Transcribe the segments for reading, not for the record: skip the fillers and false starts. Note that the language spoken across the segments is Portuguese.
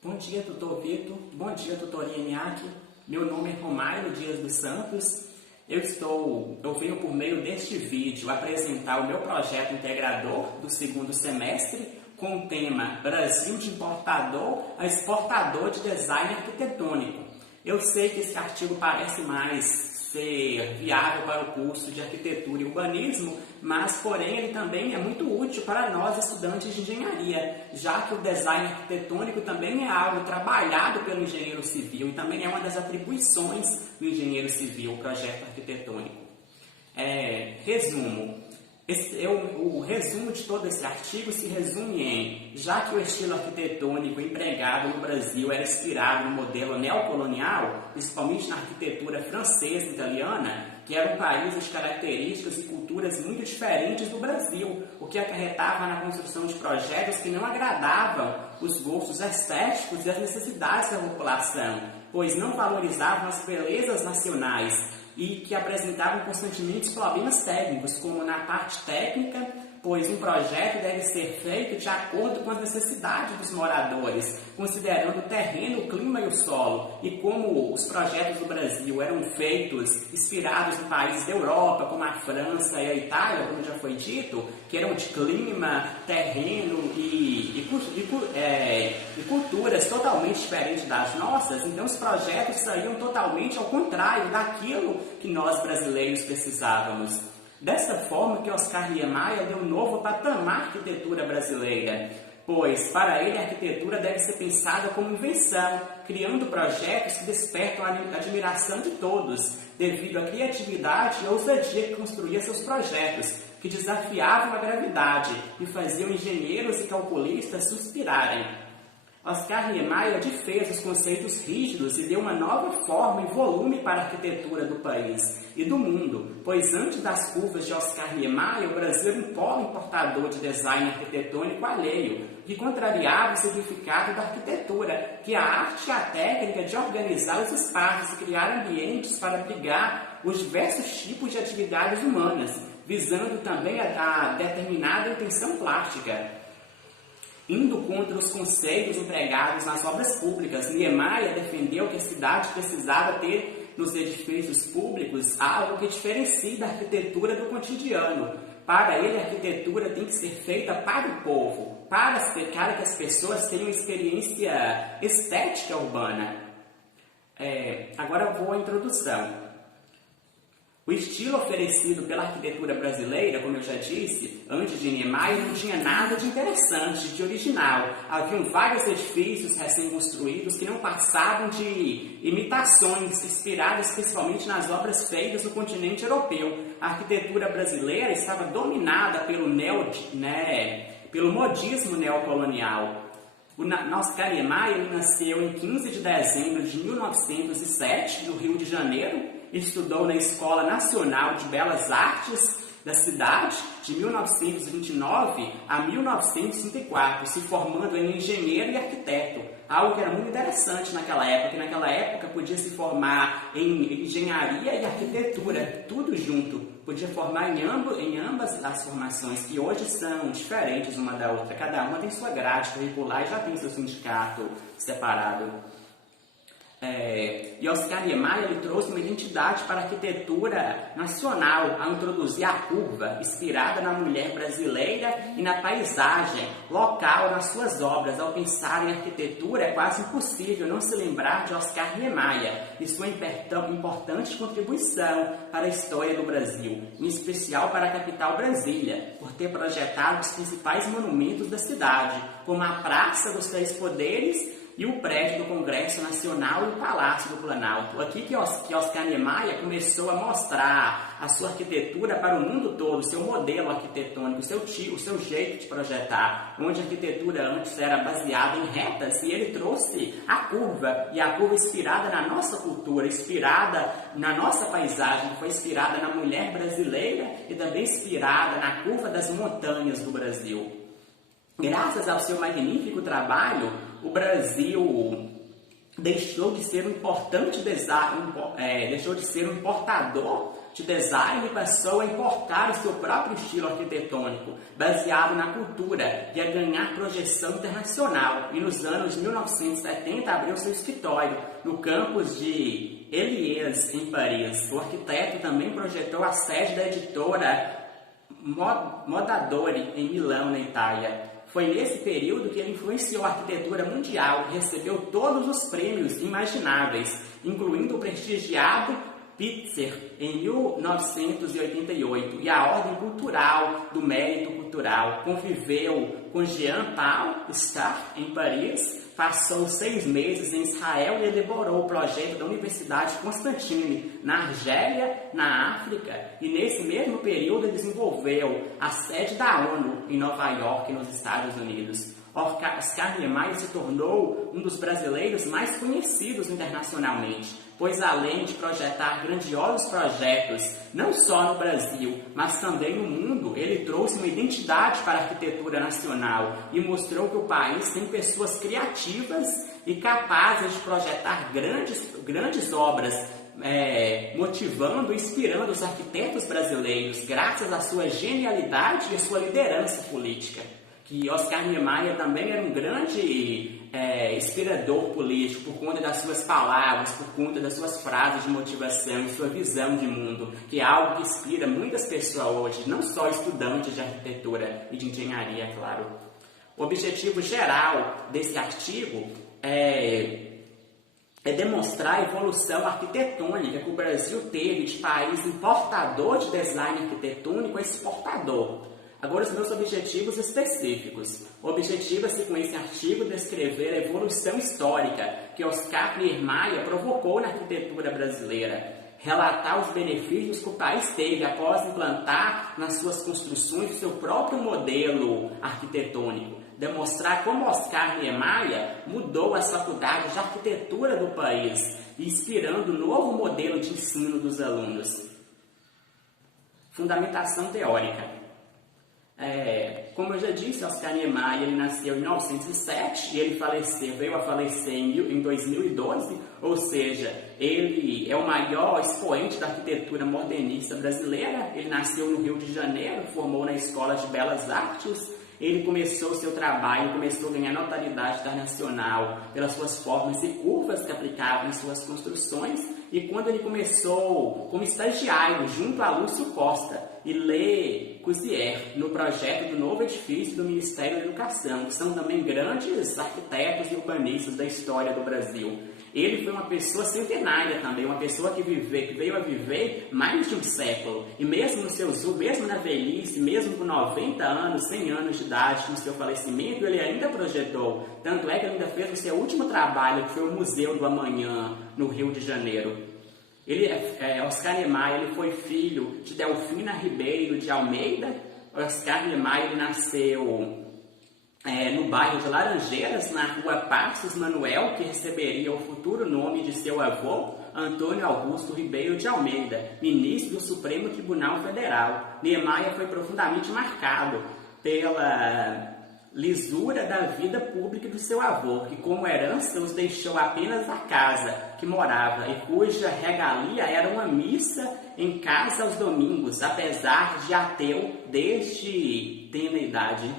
Bom dia, tutor Vitor. Bom dia, tutor INEAC. Meu nome é Romário Dias dos Santos. Eu venho por meio deste vídeo apresentar o meu projeto integrador do segundo semestre com o tema Brasil de importador a exportador de design arquitetônico. Eu sei que esse artigo parece mais ser viável para o curso de arquitetura e urbanismo, mas porém ele também é muito útil para nós estudantes de engenharia, já que o design arquitetônico também é algo trabalhado pelo engenheiro civil e também é uma das atribuições do engenheiro civil, o projeto arquitetônico. Resumo. O resumo de todo esse artigo se resume em: já que o estilo arquitetônico empregado no Brasil era inspirado no modelo neocolonial, principalmente na arquitetura francesa e italiana, que eram países de características e culturas muito diferentes do Brasil, o que acarretava na construção de projetos que não agradavam os gostos estéticos e as necessidades da população, pois não valorizavam as belezas nacionais, e que apresentavam constantemente problemas técnicos, como na parte técnica, pois um projeto deve ser feito de acordo com as necessidades dos moradores, considerando o terreno, o clima e o solo. E como os projetos do Brasil eram feitos inspirados em países da Europa, como a França e a Itália, como já foi dito, que eram de clima, terreno e culturas totalmente diferentes das nossas, então os projetos saíam totalmente ao contrário daquilo que nós brasileiros precisávamos. Dessa forma que Oscar Niemeyer deu um novo patamar à arquitetura brasileira, pois para ele a arquitetura deve ser pensada como invenção, criando projetos que despertam a admiração de todos, devido à criatividade e ousadia que construía seus projetos, que desafiavam a gravidade e faziam engenheiros e calculistas suspirarem. Oscar Niemeyer defez os conceitos rígidos e deu uma nova forma e volume para a arquitetura do país e do mundo, pois antes das curvas de Oscar Niemeyer, o Brasil era um polo importador de design arquitetônico alheio, que contrariava o significado da arquitetura, que é a arte e a técnica de organizar os espaços e criar ambientes para abrigar os diversos tipos de atividades humanas, visando também a determinada intenção plástica. Indo contra os conceitos empregados nas obras públicas, Niemeyer defendeu que a cidade precisava ter nos edifícios públicos algo que diferencie da arquitetura do cotidiano. Para ele, a arquitetura tem que ser feita para o povo, para que as pessoas tenham experiência estética urbana. Agora eu vou à introdução. O estilo oferecido pela arquitetura brasileira, como eu já disse, antes de Niemeyer, não tinha nada de interessante, de original. Haviam vários edifícios recém-construídos que não passavam de imitações, inspiradas principalmente nas obras feitas no continente europeu. A arquitetura brasileira estava dominada pelo modismo neocolonial. Oscar Niemeyer nasceu em 15 de dezembro de 1907, no Rio de Janeiro. Estudou na Escola Nacional de Belas Artes da cidade de 1929 a 1934, se formando em engenheiro e arquiteto, algo que era muito interessante naquela época, que naquela época podia se formar em engenharia e arquitetura, tudo junto, podia formar em ambas as formações, que hoje são diferentes uma da outra, cada uma tem sua grade curricular e já tem seu sindicato separado. E Oscar Niemeyer ele trouxe uma identidade para a arquitetura nacional ao introduzir a curva, inspirada na mulher brasileira e na paisagem local nas suas obras. Ao pensar em arquitetura, é quase impossível não se lembrar de Oscar Niemeyer e sua importante contribuição para a história do Brasil, em especial para a capital Brasília, por ter projetado os principais monumentos da cidade, como a Praça dos Três Poderes e o prédio do Congresso Nacional e o Palácio do Planalto. Aqui que Oscar Niemeyer começou a mostrar a sua arquitetura para o mundo todo, seu modelo arquitetônico, o seu jeito de projetar, onde a arquitetura antes era baseada em retas, e ele trouxe a curva, e a curva inspirada na nossa cultura, inspirada na nossa paisagem, foi inspirada na mulher brasileira e também inspirada na curva das montanhas do Brasil. Graças ao seu magnífico trabalho, o Brasil deixou de ser um importador de design passou a importar o seu próprio estilo arquitetônico, baseado na cultura, e a ganhar projeção internacional. E nos anos 1970 abriu seu escritório no campus de Eliés, em Paris. O arquiteto também projetou a sede da editora Mondadori, em Milão, na Itália. Foi nesse período que ele influenciou a arquitetura mundial e recebeu todos os prêmios imagináveis, incluindo o prestigiado Pulitzer em 1988 e a Ordem Cultural do Mérito Cultural. Conviveu com Jean-Paul Sartre em Paris, passou 6 meses em Israel e elaborou o projeto da Universidade Constantine, na Argélia, na África, e nesse mesmo período desenvolveu a sede da ONU em Nova York, nos Estados Unidos. Oscar Niemeyer se tornou um dos brasileiros mais conhecidos internacionalmente, pois além de projetar grandiosos projetos, não só no Brasil, mas também no mundo, ele trouxe uma identidade para a arquitetura nacional e mostrou que o país tem pessoas criativas e capazes de projetar grandes obras, motivando e inspirando os arquitetos brasileiros, graças à sua genialidade e à sua liderança política. Que Oscar Niemeyer também era um grande inspirador político por conta das suas palavras, por conta das suas frases de motivação e sua visão de mundo, que é algo que inspira muitas pessoas hoje, não só estudantes de arquitetura e de engenharia, claro. O objetivo geral desse artigo é demonstrar a evolução arquitetônica que o Brasil teve de país importador de design arquitetônico a exportador. Agora, os meus objetivos específicos. O objetivo é, com esse artigo, descrever a evolução histórica que Oscar Niemeyer provocou na arquitetura brasileira, relatar os benefícios que o país teve após implantar nas suas construções o seu próprio modelo arquitetônico, demonstrar como Oscar Niemeyer mudou as faculdades de arquitetura do país, inspirando um novo modelo de ensino dos alunos. Fundamentação teórica. Como eu já disse, Oscar Niemeyer ele nasceu em 1907 e ele veio a falecer em 2012, ou seja, ele é o maior expoente da arquitetura modernista brasileira. Ele nasceu no Rio de Janeiro, formou na Escola de Belas Artes. Ele começou seu trabalho, começou a ganhar notoriedade internacional pelas suas formas e curvas que aplicava em suas construções. E quando ele começou como estagiário junto a Lúcio Costa e Le Corbusier no projeto do novo edifício do Ministério da Educação, que são também grandes arquitetos e urbanistas da história do Brasil. Ele foi uma pessoa centenária também, uma pessoa que veio a viver mais de um século. E mesmo na velhice, mesmo com 90 anos, 100 anos de idade, no seu falecimento, ele ainda projetou. Tanto é que ele ainda fez o seu último trabalho, que foi o Museu do Amanhã, no Rio de Janeiro. Oscar Niemeyer ele foi filho de Delfina Ribeiro de Almeida. Oscar Niemeyer nasceu no bairro de Laranjeiras, na rua Passos Manuel, que receberia o futuro nome de seu avô, Antônio Augusto Ribeiro de Almeida, ministro do Supremo Tribunal Federal. Niemeyer foi profundamente marcado pela lisura da vida pública do seu avô, que como herança os deixou apenas a casa que morava e cuja regalia era uma missa em casa aos domingos, apesar de ateu desde tenra idade.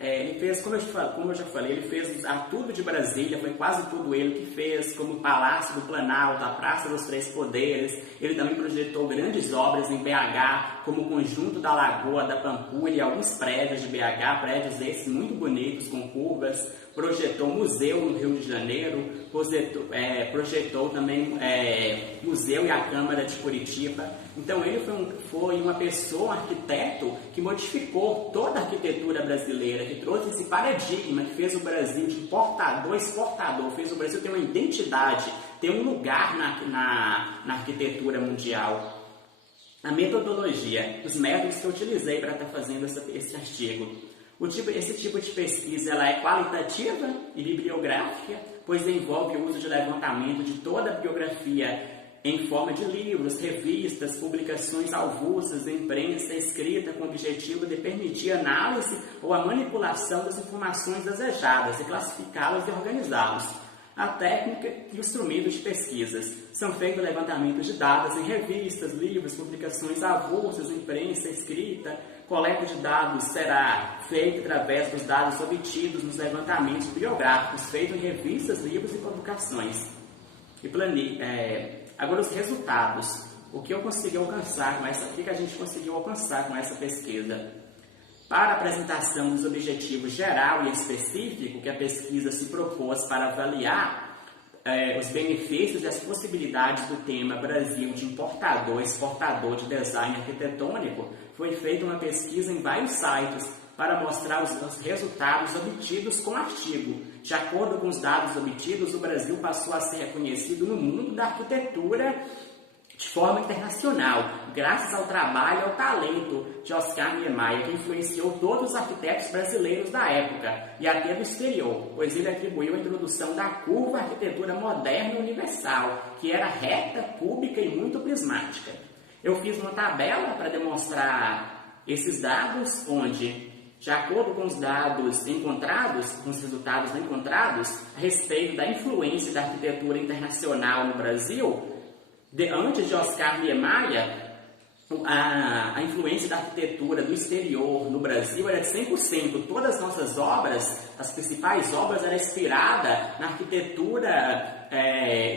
Ele fez, como eu já falei, ele fez tudo de Brasília, foi quase tudo ele que fez, como o Palácio do Planalto, a Praça dos Três Poderes. Ele também projetou grandes obras em BH, como o Conjunto da Lagoa da Pampulha e alguns prédios de BH, prédios esses muito bonitos, com curvas. Projetou museu no Rio de Janeiro, projetou também museu e a Câmara de Curitiba. Então ele foi uma pessoa, um arquiteto, que modificou toda a arquitetura brasileira, que trouxe esse paradigma, que fez o Brasil de importador, exportador, fez o Brasil ter uma identidade, ter um lugar na arquitetura mundial. A metodologia, os métodos que eu utilizei para estar fazendo esse artigo. Esse tipo de pesquisa ela é qualitativa e bibliográfica, pois envolve o uso de levantamento de toda a biografia em forma de livros, revistas, publicações avulsas, imprensa escrita com o objetivo de permitir análise ou a manipulação das informações desejadas e classificá-las e organizá-las. A técnica e os instrumentos de pesquisas. São feitos levantamentos de dados em revistas, livros, publicações avulsas, imprensa, escrita. Coleta de dados será feita através dos dados obtidos nos levantamentos biográficos feitos em revistas, livros e publicações. Agora os resultados. O que eu consegui alcançar com essa, o que a gente conseguiu alcançar com essa pesquisa? Para a apresentação dos objetivos geral e específico que a pesquisa se propôs para avaliar os benefícios e as possibilidades do tema Brasil de importador e exportador de design arquitetônico, foi feita uma pesquisa em vários sites para mostrar os resultados obtidos com o artigo. De acordo com os dados obtidos, o Brasil passou a ser reconhecido no mundo da arquitetura de forma internacional, graças ao trabalho e ao talento de Oscar Niemeyer, que influenciou todos os arquitetos brasileiros da época e até do exterior, pois ele atribuiu a introdução da curva à arquitetura moderna e universal, que era reta, cúbica e muito prismática. Eu fiz uma tabela para demonstrar esses dados, onde, de acordo com os dados encontrados, com os resultados encontrados, a respeito da influência da arquitetura internacional no Brasil, antes de Oscar Niemeyer, a influência da arquitetura do exterior no Brasil era de 100%. Todas as nossas obras, as principais obras, eram inspiradas na arquitetura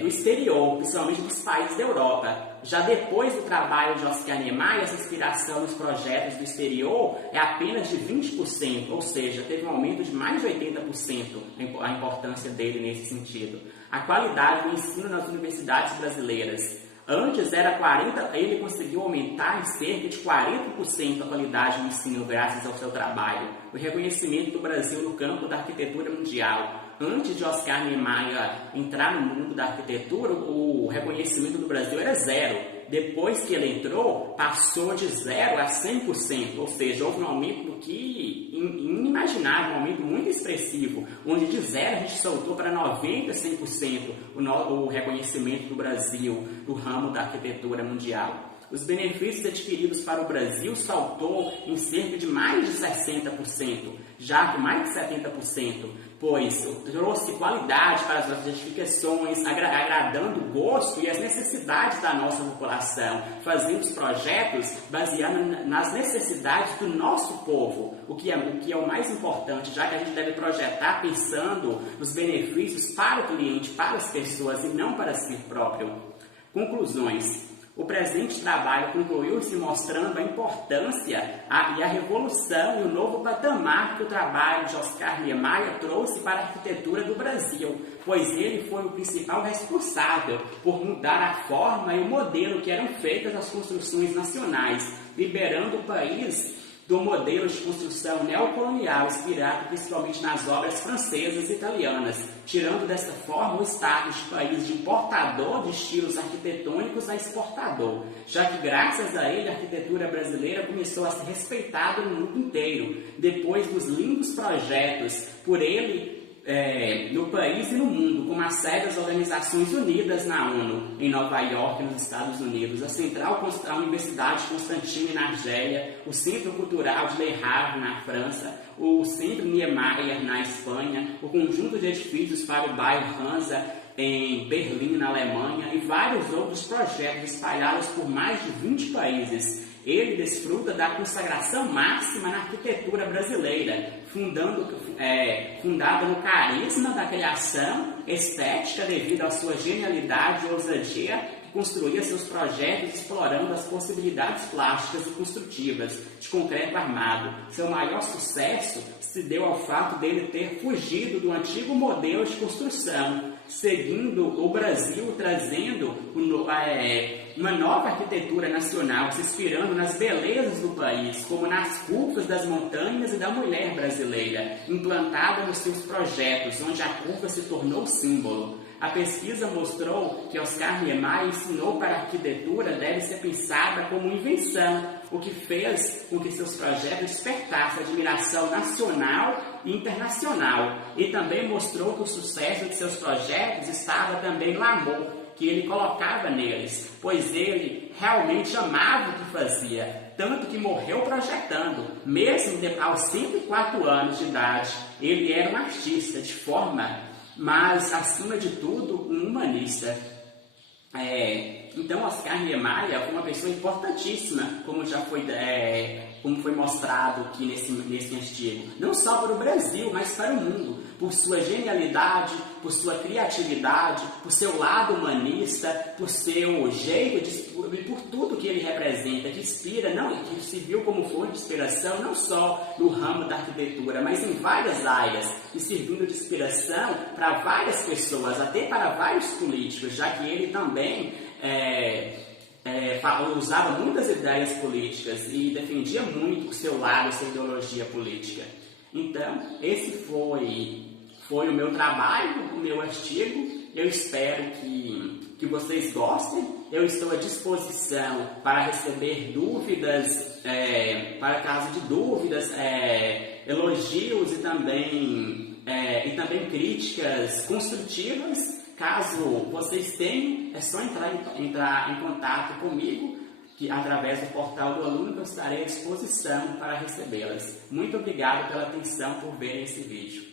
do exterior, principalmente dos países da Europa. Já depois do trabalho de Oscar Niemeyer, essa inspiração nos projetos do exterior é apenas de 20%, ou seja, teve um aumento de mais de 80% a importância dele nesse sentido. A qualidade do ensino nas universidades brasileiras. Antes era 40%, ele conseguiu aumentar em cerca de 40% a qualidade do ensino graças ao seu trabalho. O reconhecimento do Brasil no campo da arquitetura mundial. Antes de Oscar Niemeyer entrar no mundo da arquitetura, o reconhecimento do Brasil era 0%. Depois que ele entrou, passou de 0% a 100%, ou seja, houve um aumento inimaginável, um aumento muito expressivo, onde de 0% a gente saltou para 90%, 100% o reconhecimento do Brasil no ramo da arquitetura mundial. Os benefícios adquiridos para o Brasil saltou em cerca de mais de 60%, já que mais de 70%, pois trouxe qualidade para as nossas edificações, agradando o gosto e as necessidades da nossa população, fazendo os projetos baseados nas necessidades do nosso povo, o que é o mais importante, já que a gente deve projetar pensando nos benefícios para o cliente, para as pessoas e não para si próprio. Conclusões. O presente trabalho concluiu-se mostrando a importância e a revolução e o novo patamar que o trabalho de Oscar Niemeyer trouxe para a arquitetura do Brasil, pois ele foi o principal responsável por mudar a forma e o modelo que eram feitas as construções nacionais, liberando o país do modelo de construção neocolonial, inspirado principalmente nas obras francesas e italianas, tirando dessa forma o status de país de importador de estilos arquitetônicos a exportador, já que graças a ele a arquitetura brasileira começou a ser respeitada no mundo inteiro, depois dos lindos projetos por ele no país e no mundo, como a sede das Organizações Unidas na ONU, em Nova York, nos Estados Unidos, a Universidade Constantine, na Argélia, o Centro Cultural de Le Havre, na França, o Centro Niemeyer, na Espanha, o conjunto de edifícios para o bairro Hansa, em Berlim, na Alemanha, e vários outros projetos espalhados por mais de 20 países. Ele desfruta da consagração máxima na arquitetura brasileira, fundada no carisma da criação estética devido à sua genialidade e ousadia, que construía seus projetos explorando as possibilidades plásticas e construtivas de concreto armado. Seu maior sucesso se deu ao fato dele ter fugido do antigo modelo de construção, seguindo o Brasil, trazendo uma nova arquitetura nacional, se inspirando nas belezas do país, como nas curvas das montanhas e da mulher brasileira, implantada nos seus projetos, onde a curva se tornou símbolo. A pesquisa mostrou que Oscar Niemeyer ensinou para a arquitetura deve ser pensada como invenção, o que fez com que seus projetos despertassem admiração nacional e internacional. E também mostrou que o sucesso de seus projetos estava também no amor que ele colocava neles, pois ele realmente amava o que fazia, tanto que morreu projetando. Mesmo aos 104 anos de idade, ele era um artista, de forma mas, acima de tudo, um humanista. Então, Oscar Niemeyer foi uma pessoa importantíssima, como foi mostrado aqui nesse artigo, não só para o Brasil, mas para o mundo, por sua genialidade, por sua criatividade, por seu lado humanista, por seu jeito, e por tudo que ele representa, que inspira, que se viu como fonte de inspiração, não só no ramo da arquitetura, mas em várias áreas, e servindo de inspiração para várias pessoas, até para vários políticos, já que ele também usava muitas ideias políticas e defendia muito o seu lado, a sua ideologia política. Então, esse foi o meu trabalho, o meu artigo. Eu espero que vocês gostem. Eu estou à disposição para receber dúvidas, para caso de dúvidas, elogios e também críticas construtivas. Caso vocês tenham, é só entrar em contato comigo, que através do portal do aluno, que eu estarei à disposição para recebê-las. Muito obrigado pela atenção, por verem esse vídeo.